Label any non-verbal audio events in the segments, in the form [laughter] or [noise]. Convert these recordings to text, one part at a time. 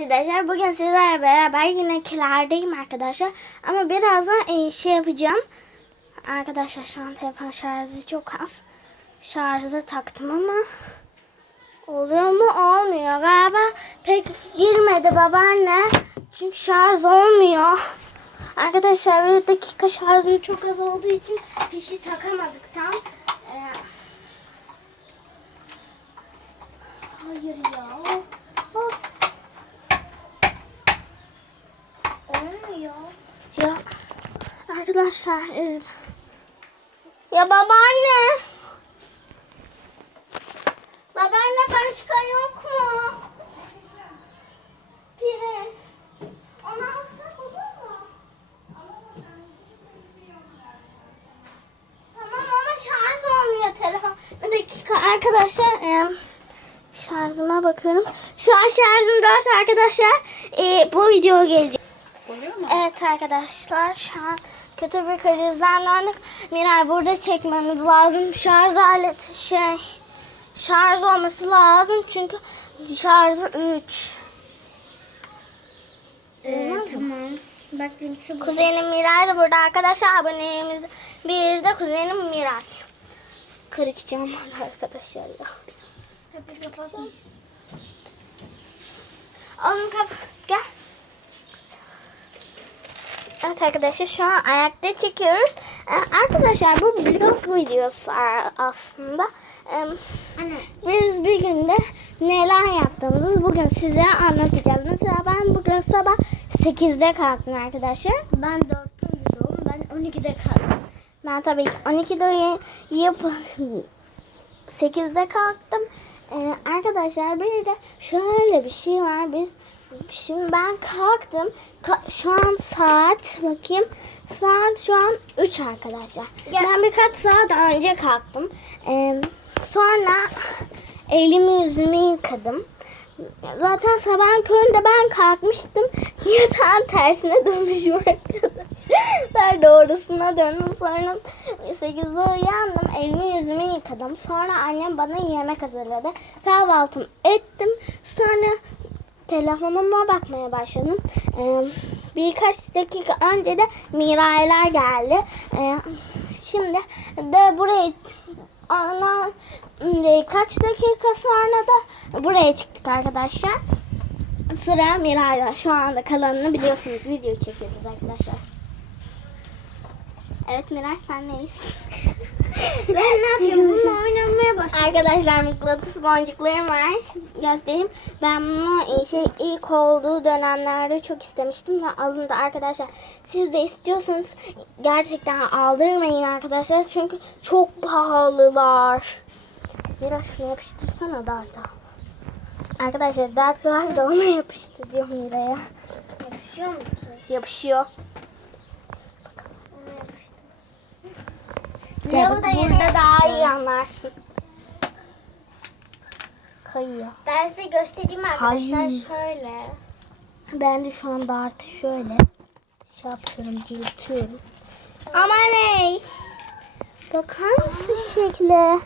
Arkadaşlar bugün sizlerle beraber yine kilerdeyim arkadaşlar. Ama birazdan e, şey yapacağım. Arkadaşlar şu an telefon şarjı çok az. Şarjı taktım ama oluyor mu olmuyor. Galiba pek girmedi babaanne. Çünkü şarj olmuyor. Arkadaşlar bir dakika şarjım çok az olduğu için pişi takamadık tam. Ee, hayır ya. Of. Olmuyor. Ya arkadaşlar üzüm. Ya babaanne. Babaanne başka yok mu? Priz. Onu alsak olur mu? Tamam ama şarj olmuyor telefon. Bir dakika arkadaşlar. em, şarjıma bakıyorum. Şu an şarjım 4 arkadaşlar. Ee, bu video gelecek. Oluyor mu? Evet arkadaşlar şu an kötü bir krizden döndük. Miray burada çekmemiz lazım. Şarj aleti şey şarj olması lazım çünkü şarjı 3. Ee, tamam. Bak. Kuzenim Miray da burada arkadaşlar abonemiz bir de kuzenim Miray. Kırık cam var arkadaşlar ya. Tabii kapatalım. Kap gel. Evet arkadaşlar şu an ayakta çekiyoruz. Ee, arkadaşlar bu vlog videosu aslında. Biz bir günde neler yaptığımızı bugün size anlatacağız. Mesela ben bugün sabah 8'de kalktım arkadaşlar. Ben 4'te uyudum. Ben 12'de kalktım. Ben tabii ki 12'de uyuyup 8'de kalktım. Ee, arkadaşlar bir de şöyle bir şey var. Biz şimdi ben kalktım. Ka- şu an saat bakayım. Saat şu an 3 arkadaşlar. Ya- Ben birkaç saat önce kalktım. Ee, sonra elimi yüzümü yıkadım. Zaten sabahın köründe ben kalkmıştım. [laughs] Yatağın tersine dönmüşüm arkadaşlar. Ben doğrusuna döndüm. Sonra 8'de uyandım. Elimi yüzümü yıkadım. Sonra annem bana yemek hazırladı. Kahvaltımı ettim. Sonra telefonuma bakmaya başladım. Ee, birkaç dakika önce de Miraylar geldi. Ee, şimdi de buraya ana e, kaç dakika sonra da buraya çıktık arkadaşlar. Sıra Miray'da. Şu anda kalanını biliyorsunuz. Video çekiyoruz arkadaşlar. Evet Miray sen neyiz? [laughs] Ben ne yapıyorum? Bununla oynamaya başladım. Arkadaşlar mıknatıs boncuklarım var. Göstereyim. Ben bunu e, şey ilk olduğu dönemlerde çok istemiştim ve alındı arkadaşlar. Siz de istiyorsanız gerçekten aldırmayın arkadaşlar. Çünkü çok pahalılar. Biraz şunu yapıştırsana Darda. Arkadaşlar Dart var da ona yapıştır diyor Mira'ya. Yapışıyor mu ki? Yapışıyor. Ona yapıştı. Bak, da yere burada daha iyi anlarsın. Kayıyor. Ben size göstereyim arkadaşlar. Hayır. Şöyle. Ben de şu an dartı şöyle şey yapıyorum, yırtıyorum. Ama ne? Bakar mısın şekle?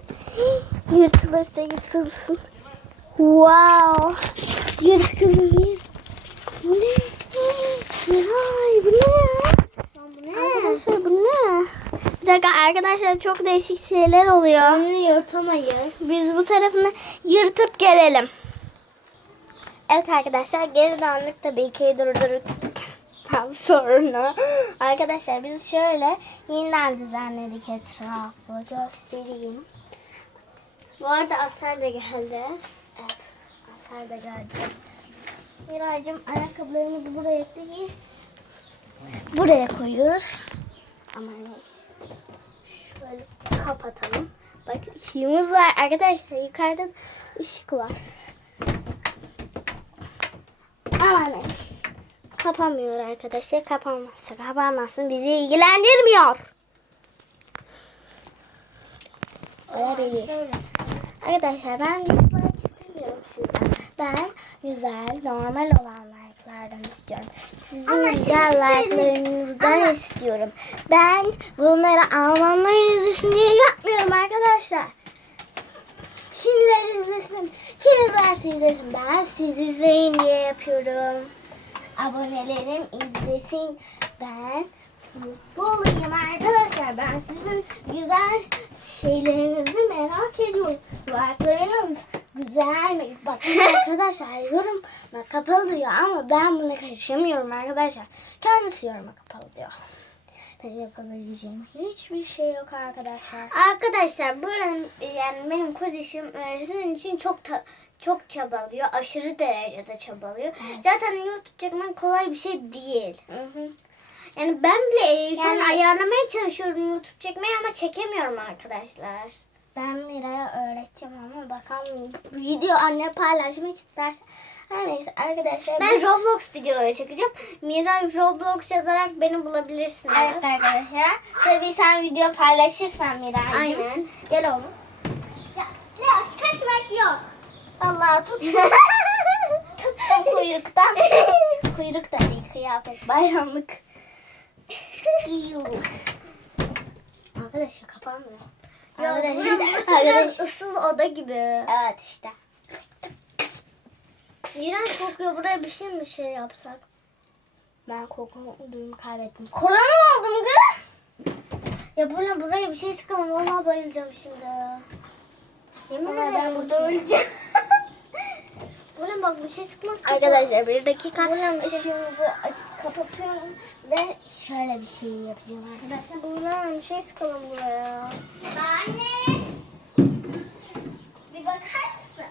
[gasps] Yırtılırsa yırtılsın. Wow. Yırt kızım yırt. Bu ne? [gasps] Ay bu ne ya? Bu ne? Arkadaşlar bu ne? Bir dakika arkadaşlar çok değişik şeyler oluyor. Onu yırtamayız. Biz bu tarafını yırtıp gelelim. Evet arkadaşlar geri döndük tabii ki durdurduktan [laughs] sonra. Arkadaşlar biz şöyle yeniden düzenledik etrafı göstereyim. Bu arada Asel de geldi. Evet Asar da geldi. Miraycığım ayakkabılarımızı buraya değil buraya koyuyoruz. Ama ne? Şöyle kapatalım. Bak ışığımız var arkadaşlar. Yukarıda ışık var. Ama ne? Kapanmıyor arkadaşlar. Kapanmazsa kapanmazsın. Bizi ilgilendirmiyor. Şöyle. Arkadaşlar ben dislike istemiyorum sizden. Ben güzel, normal olan istiyorum. Sizin Ama güzel like'larınızdan Ama- istiyorum. Ben bunları Almanlar izlesin diye yapmıyorum arkadaşlar. Kimler izlesin? Kim izlerse izlesin. Ben siz izleyin diye yapıyorum. Abonelerim izlesin. Ben mutlu olayım arkadaşlar. Ben sizin güzel şeylerinizi merak ediyorum. Like'larınız güzel mi? Bakın [laughs] arkadaşlar yorum kapalı diyor ama ben buna karışamıyorum arkadaşlar. Kendisi yoruma kapalı diyor. Benim yapabileceğim hiçbir şey yok arkadaşlar. Arkadaşlar böyle yani benim kardeşim öğretmen için çok ta- çok çabalıyor. Aşırı derecede çabalıyor. Zaten YouTube çekmek kolay bir şey değil. Hı hı. Yani ben bile e, şu an Yani- ayarlamaya çalışıyorum YouTube çekmeyi ama çekemiyorum arkadaşlar. Ben Mira'ya öğreteceğim ama bakalım video anne paylaşmak isterse. Her neyse arkadaşlar. Ben biz- Roblox videoları çekeceğim. Mira Roblox yazarak beni bulabilirsiniz. Evet arkadaşlar. Tabii sen video paylaşırsan Mira'cığım. Aynen. Gel oğlum. Ya, Leoş kaçmak yok. Allah tut. [laughs] Tuttum kuyruktan. Kuyruk da değil kıyafet bayramlık. [laughs] Arkadaşlar kapanmıyor. Ya burası biraz ıssız oda gibi. Evet işte. İğrenç kokuyor. Buraya bir şey mi şey yapsak? Ben koku duyumu kaybettim. Korona mı oldum kız? Ya buraya, buraya bir şey sıkalım. Vallahi bayılacağım şimdi. Yemin ederim ben burada öleceğim. Buraya bak bir şey sıkmak. Arkadaşlar bir dakika şey- ışığımızı kapatıyorum ve şöyle bir şey yapacağım arkadaşlar. Buradan bir şey sıkalım buraya. Anne! Bir bakar mısın?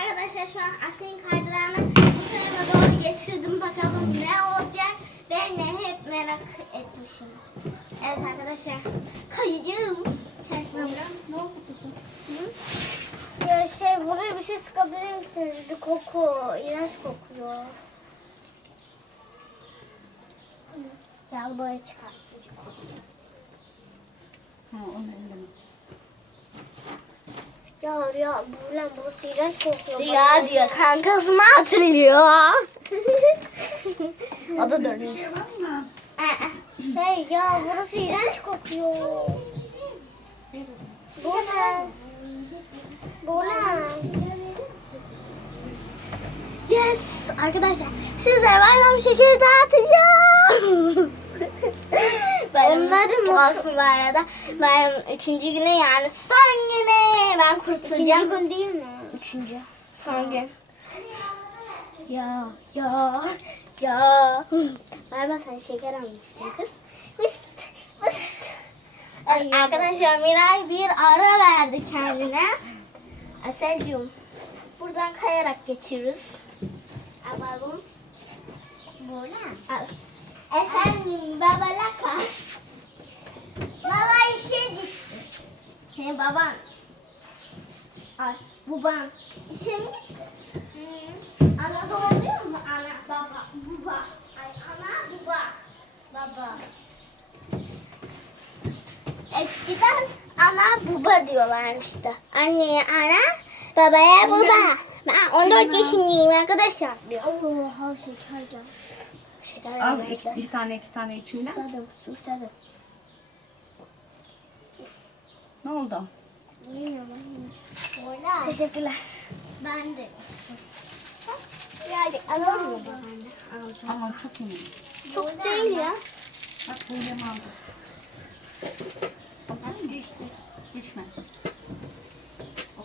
Arkadaşlar şu an Asya'nın kaydırağını bu tarafa doğru getirdim. Bakalım ne olacak? Ben de hep merak etmişim. Evet arkadaşlar. Kayacağım. Ne oldu Ya şey buraya bir şey sıkabilir misiniz? Bir koku. İğrenç kokuyor. Yağlı boya çıkar. Ya Rüya buradan burası iğrenç kokuyor. Rüya diyor kankasını hatırlıyor. o da dönmüş. Şey ya burası iğrenç kokuyor. Bu ne? Ne? Yes! Arkadaşlar size bayram şekeri dağıtacağım. Bayramın Onları kutlu nasıl- olsun bu arada. Bayramın üçüncü günü yani son günü. Ben kurtulacağım. İkinci gün değil mi? Üçüncü. Son gün. Ya ya ya. Galiba sen şeker almışsın kız. Arkadaşlar Miray bir ara verdi kendine. Aselcığım buradan kayarak geçiyoruz. Alalım. Bu ne? Al. Efendim babalaka. Baba işe gitti. Senin baban. Ay baban. İşe mi gitti? Ana da oluyor mu? Ana, baba, baba. Ay ana, baba. Baba. Eskiden diyorlarmış da. Anneye ana, babaya baba. Ben 14 yaşındayım arkadaşlar. Oha şeker gel. Şeker Al yemekler. iki, bir tane iki tane içinden. Susadım, susadım. Ne oldu? Teşekkürler. Ben de. Yani alalım mı babaanne? Aldım. Ama çok iyi. Çok değil ya. Bak böyle mi aldın? Bak düştü. Düşme. O.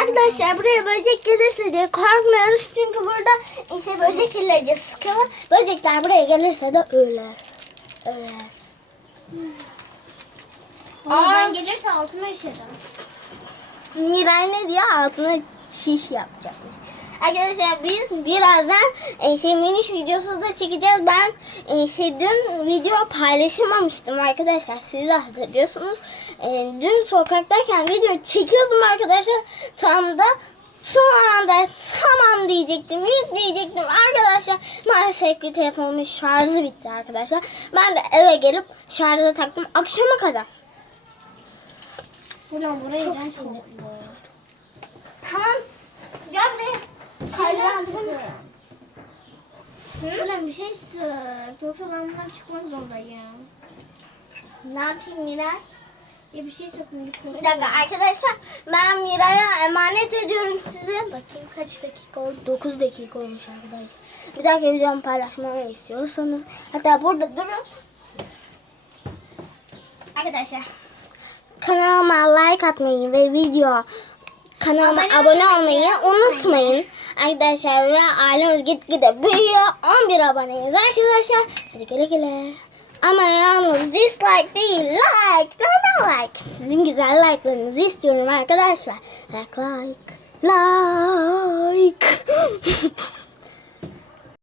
Arkadaşlar buraya böcek gelirse diye korkmuyoruz çünkü burada şey böcek ilacı sıkıyorlar. Böcekler buraya gelirse de öler. Öler. Oradan gelirse altıma işedim. Miray ne diyor? Altına şiş yapacakmış. Arkadaşlar biz birazdan e, şey miniş videosu da çekeceğiz. Ben e, şey dün video paylaşamamıştım arkadaşlar. Siz de hatırlıyorsunuz. E, dün sokaktayken video çekiyordum arkadaşlar. Tam da son anda tamam diyecektim, yükleyecektim arkadaşlar. Maalesef ki telefonumun şarjı bitti arkadaşlar. Ben de eve gelip şarja taktım akşama kadar. Buradan buraya Çok soğuk. Tamam. Gel buraya. Şeyler sık. Buradan bir şey sık. Yoksa ben buradan çıkmak zorundayım. Ne yapayım Miray? Ya bir şey sakın Bir dakika arkadaşlar ben Miray'a emanet ediyorum size. Bakayım kaç dakika oldu? 9 dakika olmuş arkadaşlar. Bir dakika videomu paylaşmamı istiyorsanız. Hatta burada durun. Arkadaşlar kanalıma like atmayı ve video kanalıma Abone abone, olmayı unutmayın. Arkadaşlar ve ailemiz gitgide büyüyor. 11 aboneyiz arkadaşlar. Hadi güle güle. Ama yalnız dislike değil like. Normal like. Sizin güzel like'larınızı istiyorum arkadaşlar. Like like like. [laughs]